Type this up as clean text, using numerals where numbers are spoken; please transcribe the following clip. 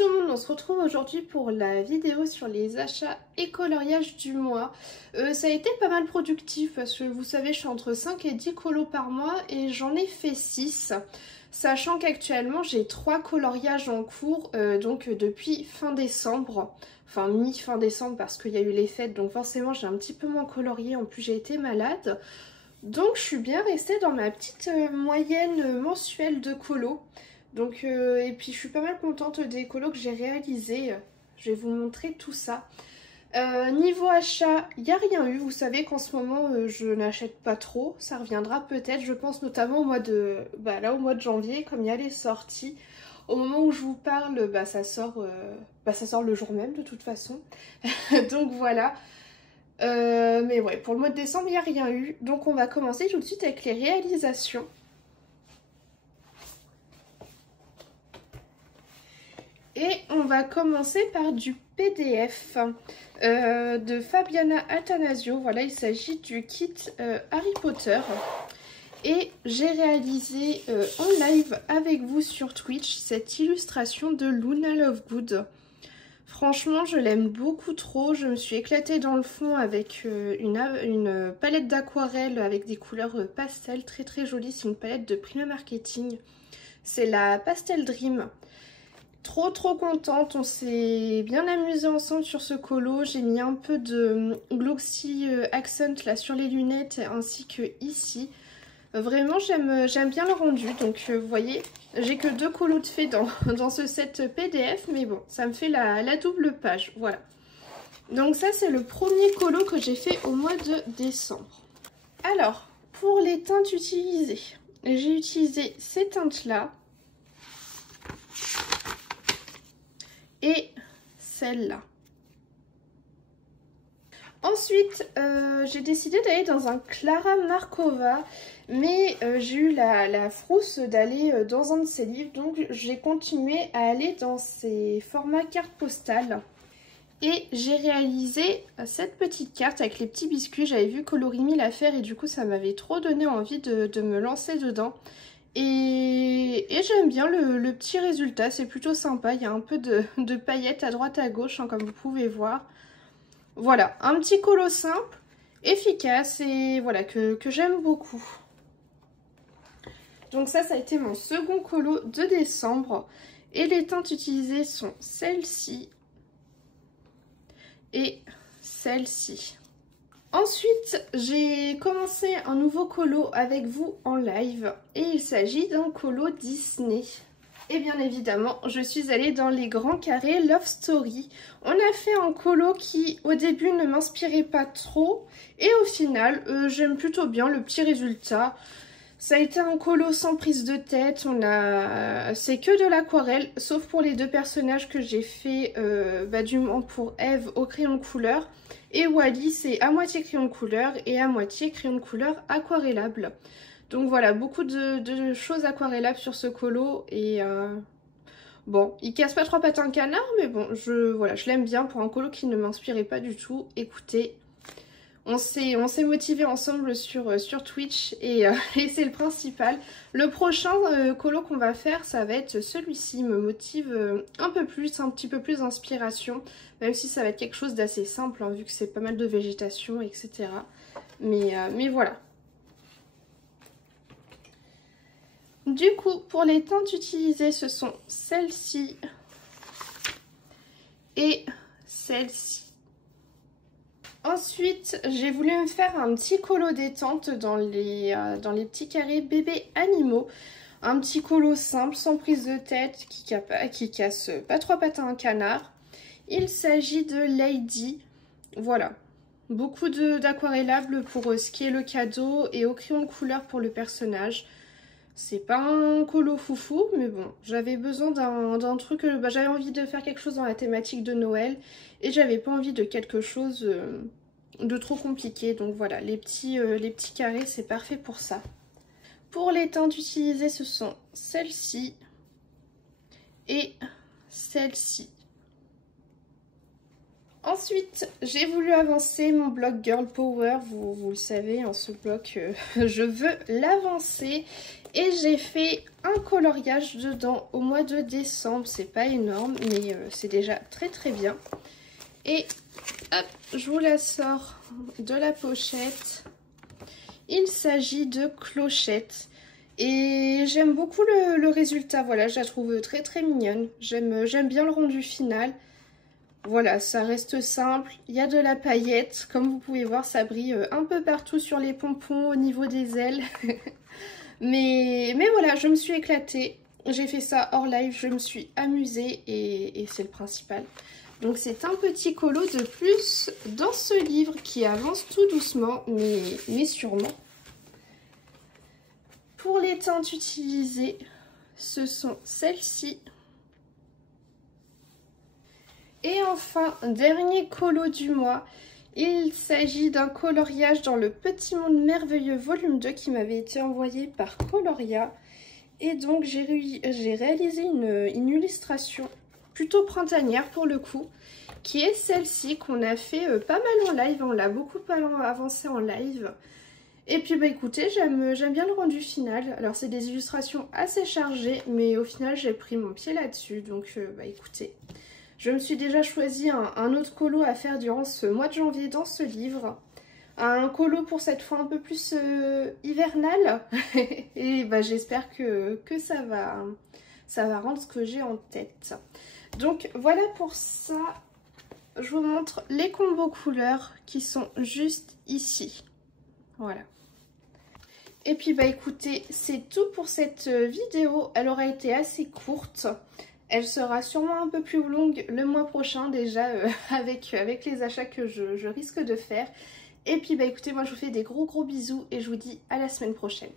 tout le monde, on se retrouve aujourd'hui pour la vidéo sur les achats et coloriages du mois. Ça a été pas mal productif parce que vous savez je suis entre 5 et 10 colos par mois et j'en ai fait 6. Sachant qu'actuellement j'ai 3 coloriages en cours donc depuis fin décembre. Enfin mi-fin décembre parce qu'il y a eu les fêtes donc forcément j'ai un petit peu moins colorié, en plus j'ai été malade. Donc je suis bien restée dans ma petite moyenne mensuelle de colos. Donc, et puis je suis pas mal contente des colos que j'ai réalisés. Je vais vous montrer tout ça. Niveau achat, il n'y a rien eu. Vous savez qu'en ce moment, je n'achète pas trop. Ça reviendra peut-être, je pense notamment au mois de, au mois de janvier, comme il y a les sorties. Au moment où je vous parle, ça sort le jour même de toute façon. Donc voilà. Mais ouais, pour le mois de décembre, il n'y a rien eu. Donc on va commencer tout de suite avec les réalisations. Et on va commencer par du PDF de Fabiana Attanasio. Voilà, il s'agit du kit Harry Potter. Et j'ai réalisé en live avec vous sur Twitch cette illustration de Luna Lovegood. Franchement, je l'aime beaucoup trop. Je me suis éclatée dans le fond avec une palette d'aquarelle avec des couleurs pastel très très jolies. C'est une palette de Prima Marketing. C'est la Pastel Dream. Trop contente, on s'est bien amusé ensemble sur ce colo. J'ai mis un peu de Glossy Accent là sur les lunettes ainsi que ici. Vraiment j'aime bien le rendu. Donc vous voyez, j'ai que 2 colos de fait dans ce set PDF. Mais bon, ça me fait la double page, voilà. Donc ça c'est le premier colo que j'ai fait au mois de décembre. Alors, pour les teintes utilisées, j'ai utilisé ces teintes là. Et celle-là. Ensuite, j'ai décidé d'aller dans un Clara Markova, mais j'ai eu la frousse d'aller dans un de ses livres, donc j'ai continué à aller dans ces formats cartes postales. Et j'ai réalisé cette petite carte avec les petits biscuits. J'avais vu Colorimi la faire et du coup ça m'avait trop donné envie de me lancer dedans. Et j'aime bien le petit résultat, c'est plutôt sympa. Il y a un peu de paillettes à droite à gauche, hein, comme vous pouvez voir. Voilà, un petit colo simple, efficace et voilà, que j'aime beaucoup. Donc ça a été mon second colo de décembre. Et les teintes utilisées sont celle-ci et celle-ci. Ensuite, j'ai commencé un nouveau colo avec vous en live et il s'agit d'un colo Disney. Et bien évidemment, je suis allée dans les grands carrés Love Story. On a fait un colo qui au début ne m'inspirait pas trop et au final, j'aime plutôt bien le petit résultat. Ça a été un colo sans prise de tête, c'est que de l'aquarelle, sauf pour les 2 personnages que j'ai fait du moins pour Eve au crayon de couleur. Et Wally, c'est à moitié crayon de couleur et à moitié crayon de couleur aquarellable. Donc voilà, beaucoup de choses aquarellables sur ce colo. Et bon, il casse pas 3 pattes à un canard, mais bon, je l'aime bien pour un colo qui ne m'inspirait pas du tout. Écoutez, on s'est motivé ensemble sur Twitch et c'est le principal. Le prochain colo qu'on va faire, ça va être celui-ci. Il me motive un petit peu plus d'inspiration. Même si ça va être quelque chose d'assez simple, hein, vu que c'est pas mal de végétation, etc. Mais voilà. Du coup, pour les teintes utilisées, ce sont celle-ci et celle-ci. Ensuite, j'ai voulu me faire un petit colo détente dans les petits carrés bébés animaux. Un petit colo simple, sans prise de tête, qui casse pas 3 pattes à un canard. Il s'agit de Lady. Voilà. Beaucoup d'aquarellables pour ce qui est le cadeau et au crayon de couleur pour le personnage. C'est pas un colo foufou, mais bon, j'avais besoin d'un truc, j'avais envie de faire quelque chose dans la thématique de Noël et j'avais pas envie de quelque chose de trop compliqué. Donc voilà, les petits carrés, c'est parfait pour ça. Pour les teintes utilisées, ce sont celle-ci et celle-ci. Ensuite, j'ai voulu avancer mon bloc Girl Power. Vous le savez, en ce bloc, je veux l'avancer. Et j'ai fait un coloriage dedans au mois de décembre. C'est pas énorme, mais c'est déjà très très bien. Et hop, je vous la sors de la pochette. Il s'agit de Clochette. Et j'aime beaucoup le résultat. Voilà, je la trouve très très mignonne. J'aime bien le rendu final. Voilà, ça reste simple. Il y a de la paillette. Comme vous pouvez voir, ça brille un peu partout sur les pompons, au niveau des ailes. mais voilà, je me suis éclatée. J'ai fait ça hors live, je me suis amusée et c'est le principal. Donc c'est un petit colo de plus dans ce livre qui avance tout doucement, mais sûrement. Pour les teintes utilisées, ce sont celles-ci. Et enfin, dernier colo du mois, il s'agit d'un coloriage dans le Petit Monde Merveilleux volume 2 qui m'avait été envoyé par Coloria. Et donc j'ai réalisé une illustration plutôt printanière pour le coup, qui est celle-ci qu'on a fait pas mal en live, on l'a beaucoup avancé en live. Et puis bah écoutez, j'aime bien le rendu final. Alors c'est des illustrations assez chargées, mais au final j'ai pris mon pied là-dessus, donc bah écoutez. Je me suis déjà choisi un autre colo à faire durant ce mois de janvier dans ce livre. Un colo pour cette fois un peu plus hivernal. Et bah, j'espère que ça va rendre ce que j'ai en tête. Donc voilà pour ça. Je vous montre les combos couleurs qui sont juste ici. Voilà. Et puis bah écoutez, c'est tout pour cette vidéo. Elle aura été assez courte. Elle sera sûrement un peu plus longue le mois prochain déjà avec les achats que je risque de faire. Et puis bah écoutez, moi je vous fais des gros bisous et je vous dis à la semaine prochaine.